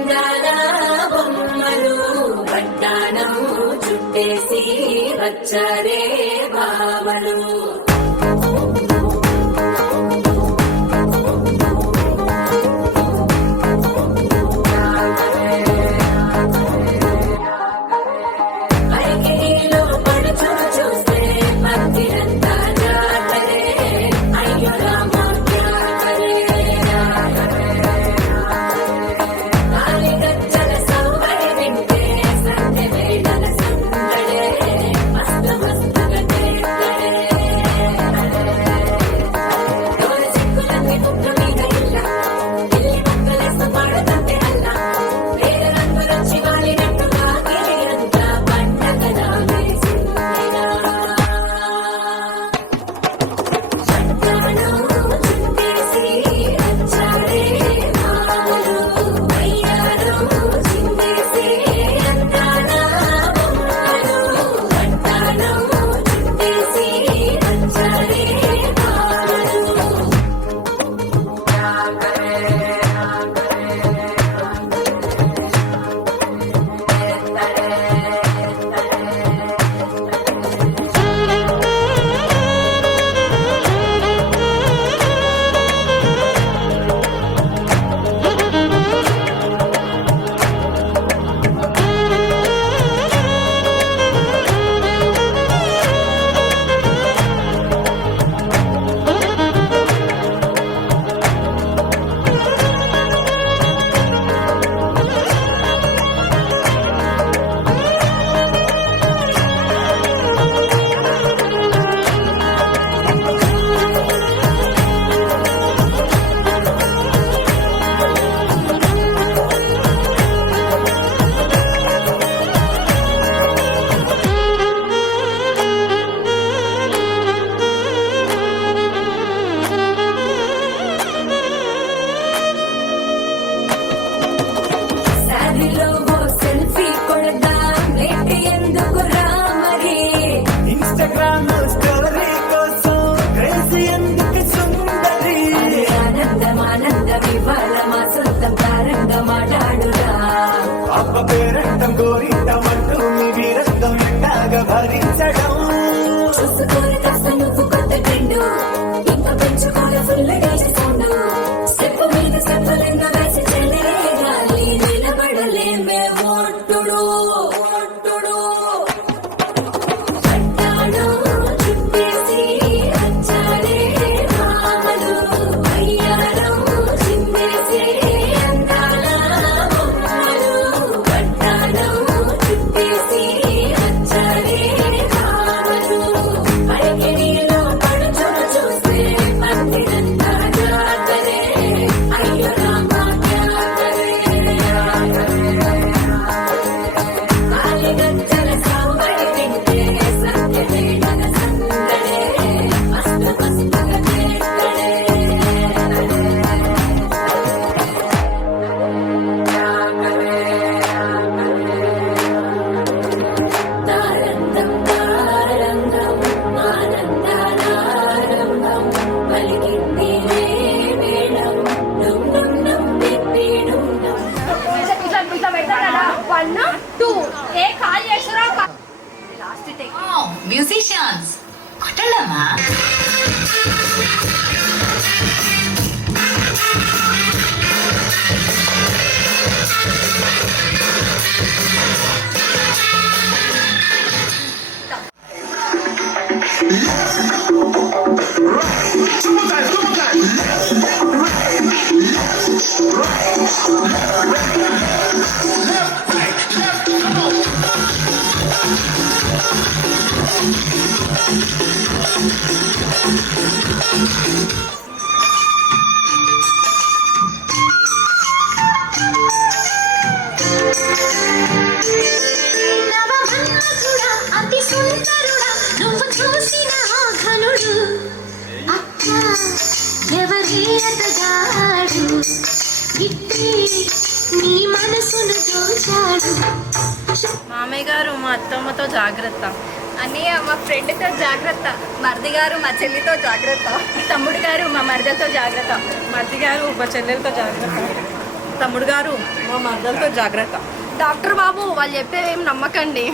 అందాల బొమ్మలు వడ్డానం చుట్టేసి వచ్చారే బావలు. పేరంటం గోరింటమంటూ మీ వీరంగం ఎండాగా భరించడం చూసుకోని కాస్త నువ్వు కొత్త ట్రెండు ఇంకా పెంచుకోలే ఫుల్ డేస్ సౌండ్ స్టెప్ మీద స్టెప్పులెన్నో వేసి చెల్లే గాలి నిలబడలేమే ఒట్టుడు ఒట్టుడు పట్టాడు చుట్టేసి వచ్చాడే మామలు అయ్యారం చిందేసి అందాల బొమ్మలు పట్టాడు చుట్టేసి వచ్చాడే మామలు అడిగిలో పడుచును చూస్తే పందిరంతా జాతరే అయ్యో రామ ఆలిగజ్జల సాంబడి తింటే సత్యవేళన సందడే మస్తు మస్తుగా చేస్తడే తారంగం తారంగం ఆనందానారంగం పలికింది వేళం డుమ్ డుమ్ డుమ్ టిప్పి డుమ్ డుమ్. ఇట్లా పెడతాడా 1 2 ఏ కాల్ చేస్తురా లాస్ట్ టేక్ మ్యూజిషియన్స్ కొట్టడమా నవమన్మథుడా అతి సుందరుడా నువ్వు చూసిన ఆ ఘనుడు అక్క ఎవరి అతగాడు ఇట్టి నీ మనసును దోచాడు. మామయ్య గారు మా అత్తమ్మతో జాగ్రత్త, అన్నయ్య మా ఫ్రెండ్తో జాగ్రత్త, మరిది గారు మా చెల్లితో జాగ్రత్త, తమ్ముడు గారు మా మరిదతో జాగ్రత్త, మరిది గారు మా చెల్లెలతో జాగ్రత్త. తమ్ముడు గారు మా మద్దలతో జాగ్రత్త. డాక్టర్ బాబు వాళ్ళు చెప్పేవేం నమ్మకండి.